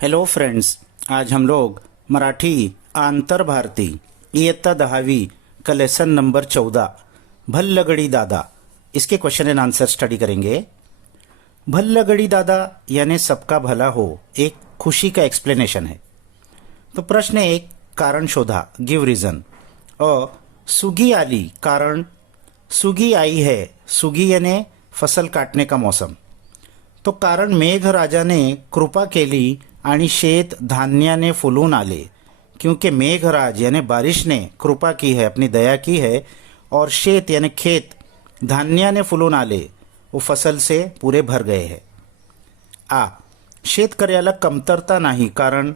Hello friends, आज हम लोग मराठी आंतर भारती इयत्ता 10वीं का लेसन नंबर 14 भल्लगडी दादा इसके क्वेश्चन एंड आंसर स्टडी करेंगे। भल्लगडी दादा यानी सबका भला हो, एक खुशी का एक्सप्लेनेशन है। तो प्रश्न एक, कारण शोधा, गिव रीजन। सुगी आली, कारण सुगी आई है, सुगी यानी फसल काटने का मौसम। तो कारण मेघराजाने कृपा केली आणि शेत धान्याने फुलून आले, क्योंकि मेघराज यानी बारिश ने कृपा की है, अपनी दया की है, और शेत यानी खेत धान्याने फुलून आले, वो फसल से पूरे भर गए हैं। शेतकऱ्याला कमतरता नाही, कारण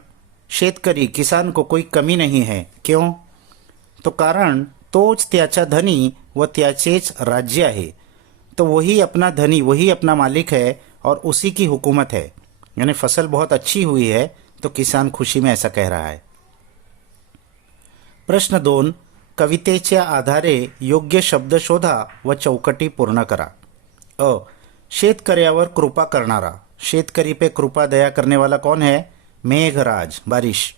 शेतकरी किसान को कोई कमी नहीं है। क्यों? तो कारण तोच त्याचा धनी व त्याचेच राज्य आहे। तो वही अपना धनी, वही अपना मालिक है और उसी की हुकूमत है। यानी फसल बहुत अच्छी हुई है तो किसान खुशी में ऐसा कह रहा है। प्रश्न 2, कवितेच्या आधारे योग्य शब्द शोधा व चौकटी पूर्ण करा। शेतकऱ्यावर कृपा करणारा, शेतकरी पे कृपा दया करने वाला कौन है? मेघराज, बारिश।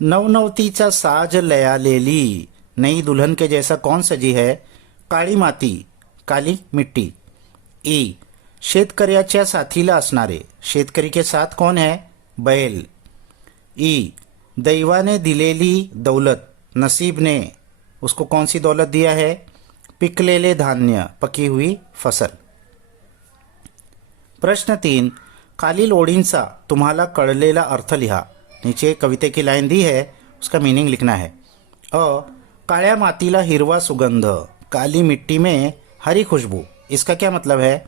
नवनवतीचा साज लयालेली, नई दुल्हन के जैसा कौन सजी है? काळी माती, काली मिट्टी। शेतकऱ्याच्या साथीला असणारे, शेतकरी के साथ कौन है? बैल। दैवाने दिलेली दौलत, नसीब ने उसको कौन सी दौलत दिया है? पिकलेले धान्य, पकी हुई फसल। प्रश्न 3, खालील ओळींचा तुम्हाला कळलेला अर्थ लिहा। नीचे कविते की लाइन दी है, उसका मीनिंग लिखना है। काळ्या मातीला हिरवा सुगंध, काली मिट्टी में हरी खुशबू। इसका क्या मतलब है?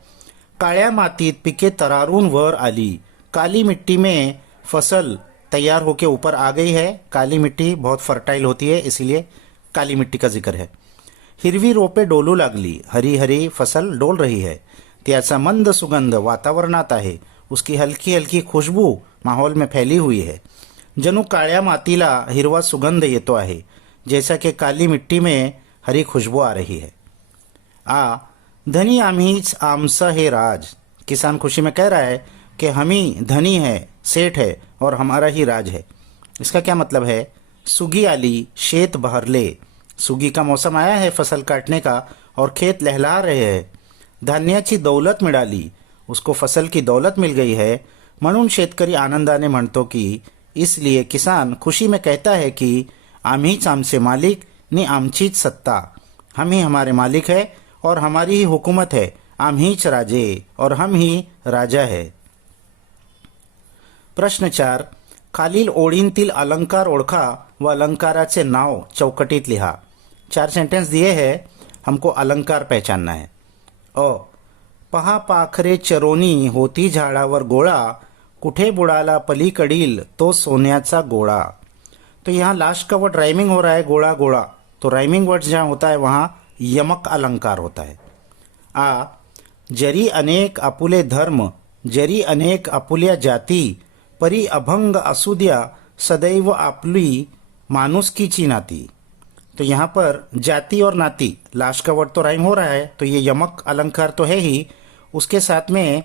काळ्या मातीत पिके तरारून वर आली, काली मिट्टी में फसल तैयार होके ऊपर आ गई है। काली मिट्टी बहुत फर्टाइल होती है, इसीलिए काली मिट्टी का जिक्र है। हिरवी रोपे डोलू लागली, हरी हरी फसल डोल रही है। त्याचा मंद सुगंध वातावरणात आहे, उसकी हल्की हल्की खुशबू माहौल में फैली हुई है। जणू काळ्या मातीला हिरवा सुगंध येतो आहे, जैसा कि काली मिट्टी में हरी खुशबू आ रही है। धनी आम्हीच आमसा है राज, किसान खुशी में कह रहा है कि हम ही धनी है, सेठ है और हमारा ही राज है। इसका क्या मतलब है? सुगी आली, शेत बहरले, सुगी का मौसम आया है फसल काटने का और खेत लहला रहे हैं। धान्याची दौलत मिळाली, उसको फसल की दौलत मिल गई है, म्हणून शेतकरी आनंदाने म्हणतो की, इसलिए किसान खुशी में कहता है कि आम्हीच आमचे मालिक नि आमचीच सत्ता, हम ही हमारे मालिक है और हमारी ही हुकूमत है, आम्हीच राजे और हम ही राजा है। प्रश्न 4, खालील ओळींतील अलंकार ओळखा व अलंकाराचे नाव चौकटीत लिहा। 4 सेंटेंस दिए हैं, हमको अलंकार पहचानना है। पहा पाखरे चरोनी होती झाडावर गोळा, कुठे बुडाला पलीकडील तो सोन्याचा गोळा। तो यहाँ लास्ट का वर्ड राइमिंग हो रहा है, गोळा गोळा। तो राइमिंग वर्ड जहाँ होता है वहाँ यमक अलंकार होता है। जरी अनेक आपुले धर्म, जरी अनेक आपुल्या जाती, परी अभंग असू द्या सदैव आपली माणुसकीची नाती। तो यहाँ पर जाति और नाती, लास्ट का वर्ड तो राइम हो रहा है, तो ये यमक अलंकार तो है ही, उसके साथ में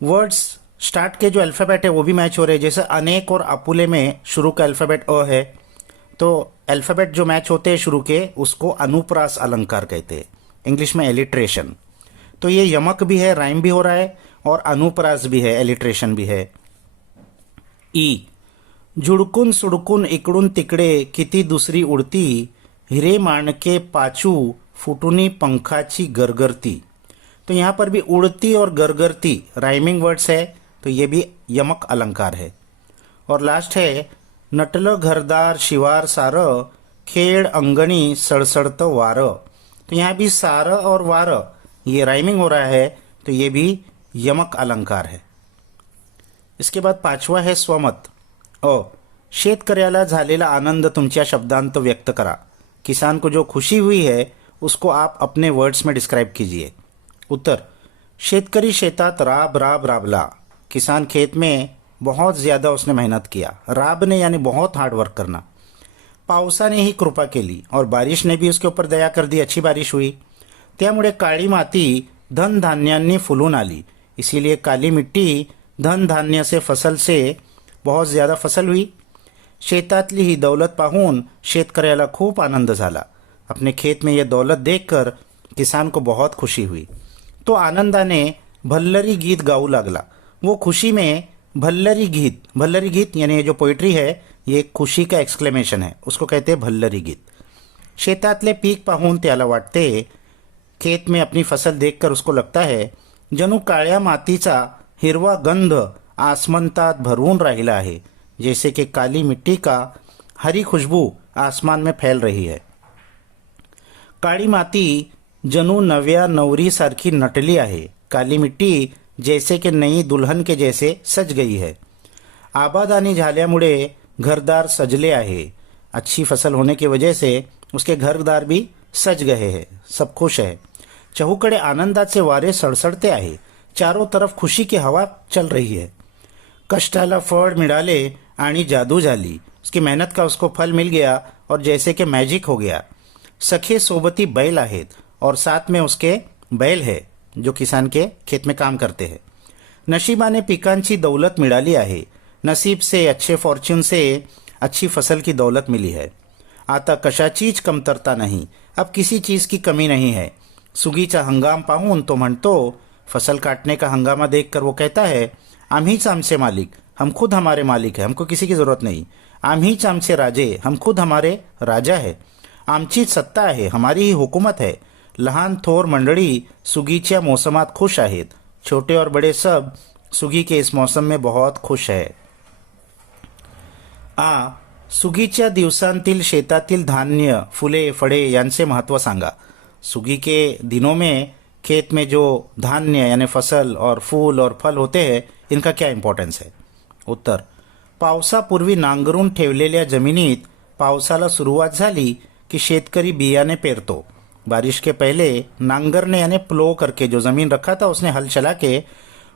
वर्ड्स स्टार्ट के जो अल्फ़ाबेट है वो भी मैच हो रहे हैं। जैसे अनेक और आपुले में शुरू का अल्फ़ाबेट अ है, तो अल्फ़ाबेट जो मैच होते हैं शुरू के, उसको अनुप्रास अलंकार कहते हैं, इंग्लिश में एलिट्रेशन। तो ये यमक भी है, राइम भी हो रहा है, और अनुप्रास भी है, एलिट्रेशन भी है। झुडकून सुडकून इकडून तिकडे किती दुसरी उडती, हिरे माणके पाचू फुटुनी पंखाची गरगरती। तो यहाँ पर भी उड़ती और गरगरती राइमिंग वर्ड्स है, तो ये भी यमक अलंकार है। और लास्ट है, नटलं घरदार शिवार सारं, खेड अंगणी सड़सड़तं वारं। तो यहाँ भी सारं और वारं ये राइमिंग हो रहा है, तो ये भी यमक अलंकार है। इसके बाद 5वां है स्वमत। शेतकऱ्याला झालेला आनंद तुमच्या शब्दांत व्यक्त करा। किसान को जो खुशी हुई है उसको आप अपने वर्ड्स में डिस्क्राइब कीजिए। उत्तर, शेतकरी शेतात राब राब राबला, किसान खेत में बहुत ज़्यादा उसने मेहनत किया। राबने यानी बहुत हार्ड वर्क करना। पावसाने ही कृपा केली और बारिश ने भी उसके ऊपर दया कर दी, अच्छी बारिश हुई। त्यामुळे काळी माती धन धान्यांनी फुलून आली, इसीलिए काली मिट्टी धन धान्य से फसल से बहुत ज्यादा फसल हुई. शेतातली ही दौलत पाहून शेतकऱ्याला खूप आनंद झाला. अपने खेत में यह दौलत देखकर किसान को बहुत खुशी हुई. तो आनंदाने भल्लरी गीत गाऊ लागला. वो खुशी में भल्लरी गीत यानी ये जो पोइट्री है ये खुशी का एक्सक्लेमेशन है, उसको कहते हैं भल्लरी गीत. शेतातले पीक पाहून त्याला वाटते, खेत में अपनी फसल देखकर उसको लगता है जणू काळ्या मातीचा हिरवा गंध आसमंतात भरून राहिला आहे, जैसे कि काली मिट्टी का हरी खुशबू आसमान में फैल रही है. काळी माती जणू नव्या नवरीसारखी नटली आहे. काली मिट्टी जैसे कि नई दुल्हन के जैसे सज गई है. आबादानी झाल्यामुळे घरदार सजले आहे. अच्छी फसल होने की वजह से उसके घरदार भी सज गए हैं, सब खुश है. चहूकडे आनंदाचे वारे सडसडते आहे. चारों तरफ खुशी की हवा चल रही है. कष्टाला फळ मिळाले आणि जादू झाली. उसकी मेहनत का उसको फल मिल गया और जैसे कि मैजिक हो गया. सखे सोबती बैल आहेत और साथ में उसके बैल है जो किसान के खेत में काम करते हैं. नशिबाने पिकांची दौलत मिळाली आहे. नसीब से अच्छे फॉर्च्यून से अच्छी फसल की दौलत मिली है. आता कशाचीच कमतरता नहीं. अब किसी चीज की कमी नहीं है. सुगीचा हंगाम पाहून तो म्हणतो, फसल काटने का हंगामा देखकर वो कहता है, आम्हीच आमचे मालिक, हम खुद हमारे मालिक है, हमको किसी की जरूरत नहीं. आम्हीच आमचे राजे, हम खुद हमारे राजा है. आमचीच सत्ता आहे, हमारी ही हुकूमत है. लहान थोर मंडळी सुगीच्या मौसमात खुश आहेत. छोटे और बड़े सब सुगी के इस मौसम में बहुत खुश है. सुगीच्या दिवसांतील शेतातील धान्य, फुले, फळे यांचे महत्व सांगा. सुगी के दिनों में खेत में जो धान्य यानी फसल और फूल और फल होते हैं, इनका क्या इम्पोर्टेंस है. उत्तर, पावसापूर्वी नांगरून ठेवलेल्या जमिनीत पावसाला सुरुवात झाली कि शेतकरी बियाणे पेरतो. बारिश के पहले नांगरने यानी प्लो करके जो जमीन रखा था उसने हल चला के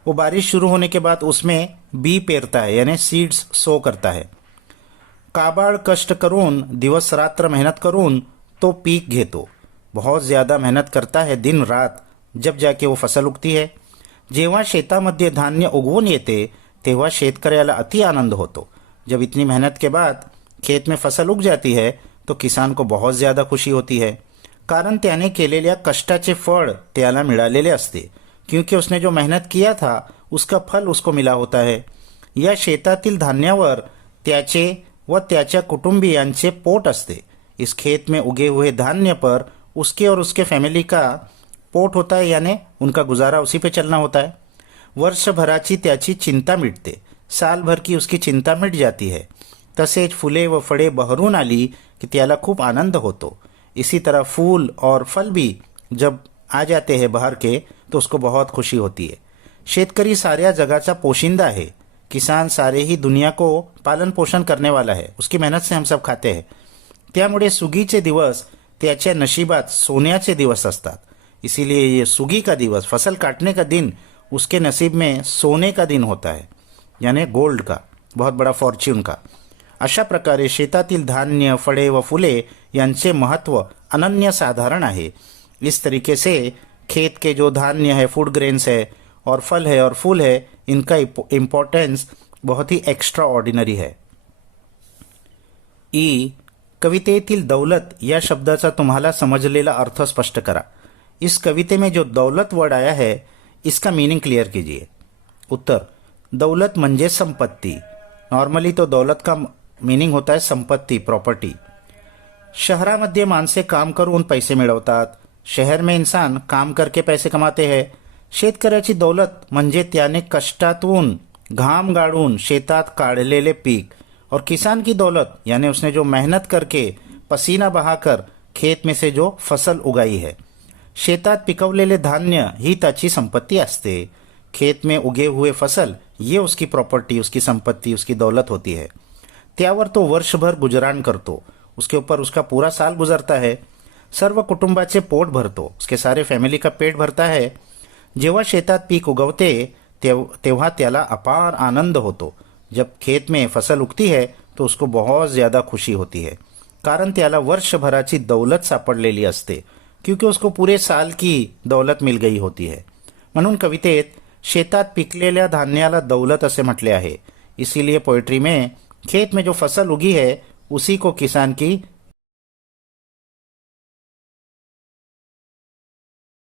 वो बारिश शुरू होने के बाद उसमें बी पेरता है यानी सीड्स सो करता है. काबाड कष्ट करून दिवस रात्र मेहनत करून तो पीक घेतो. बहुत ज़्यादा मेहनत करता है दिन रात, जब जाके वो फसल उगती है. जेव्हा शेतामध्ये धान्य उगवून येते तेव्हा शेतकऱ्याला अति आनंद होतो. जब इतनी मेहनत के बाद खेत में फसल उग जाती है तो किसान को बहुत ज़्यादा खुशी होती है. कारण त्याने केलेल्या कष्टाचे फळ त्याला मिळालेले असते. क्योंकि उसने जो मेहनत किया था उसका फल उसको मिला होता है. या शेतातील धान्यावर त्याचे व त्याच्या कुटुंबियांचे पोट असते. इस खेत में उगे हुए धान्य पर उसके और उसके फैमिली का पोट होता है, यानी उनका गुजारा उसी पे चलना होता है. वर्षभराची त्याची चिंता मिटते. साल भर की उसकी चिंता मिट जाती है. तसेच फुले व फळे बहरून आली कि त्याला खूप आनंद होतो. इसी तरह फूल और फल भी जब आ जाते हैं बहार के तो उसको बहुत खुशी होती है. शेतकरी साऱ्या जगाचा पोशिंदा है. किसान सारे ही दुनिया को पालन पोषण करने वाला है. उसकी मेहनत से हम सब खाते हैं. त्यामुळे सुगीचे दिवस त्याच्या नशिबात सोन्याचे दिवस असतात. इसीलिए ये सुगी का दिवस, फसल काटने का दिन, उसके नसीब में सोने का दिन होता है, यानी गोल्ड का, बहुत बड़ा फॉर्च्यून का. अशा प्रकारे शेतातील धान्य, फळे व फुले यांचे महत्व अनन्यसाधारण आहे. इस तरीके से खेत के जो धान्य है, फूड ग्रेन्स है और फल है और फूल है, इनका इम्पोर्टेंस बहुत ही एक्स्ट्रा ऑर्डिनरी है. कवितेतील दौलत या शब्दाचा तुम्हाला समजलेला अर्थ स्पष्ट करा. इस कविते में जो दौलत वर्ड आया है इसका मीनिंग क्लियर कीजिए. उत्तर, दौलत म्हणजे संपत्ति. नॉर्मली तो दौलत का मीनिंग होता है संपत्ति, प्रॉपर्टी. शहरामध्ये माणसे काम करून पैसे मिळवतात. शहर में इंसान काम करके पैसे कमाते हैं. शेतकऱ्याची दौलत म्हणजे त्याने कष्टातून घाम गाळून शेतात काढलेले पीक, और किसान की दौलत यानी उसने जो मेहनत करके पसीना बहाकर खेत में से जो फसल उगाई है. शेतात पिकवलेले धान्य ही त्याची संपत्ती असते. खेत में उगे हुए फसल ये उसकी प्रॉपर्टी, उसकी संपत्ति, उसकी दौलत होती है. त्यावर तो वर्षभर गुजरान करतो. उसके ऊपर उसका पूरा साल गुजरता है. सर्व कुटुंबाचे पोट भरतो. उसके सारे फॅमिली का पेट भरता है. जेव्हा शेतात पीक उगवते तेव्हा त्याला अपार आनंद होतो. जब खेत में फसल उगती है तो उसको बहुत ज़्यादा खुशी होती है, कारण त्याला वर्षभराची दौलत सापडलेली असते, क्योंकि उसको पूरे साल की दौलत मिल गई होती है. म्हणून कवितेत शेतात पिकलेल्या धान्याला दौलत असे म्हटले आहे. इसीलिए पोएट्री में खेत में जो फसल उगी है उसी को किसान की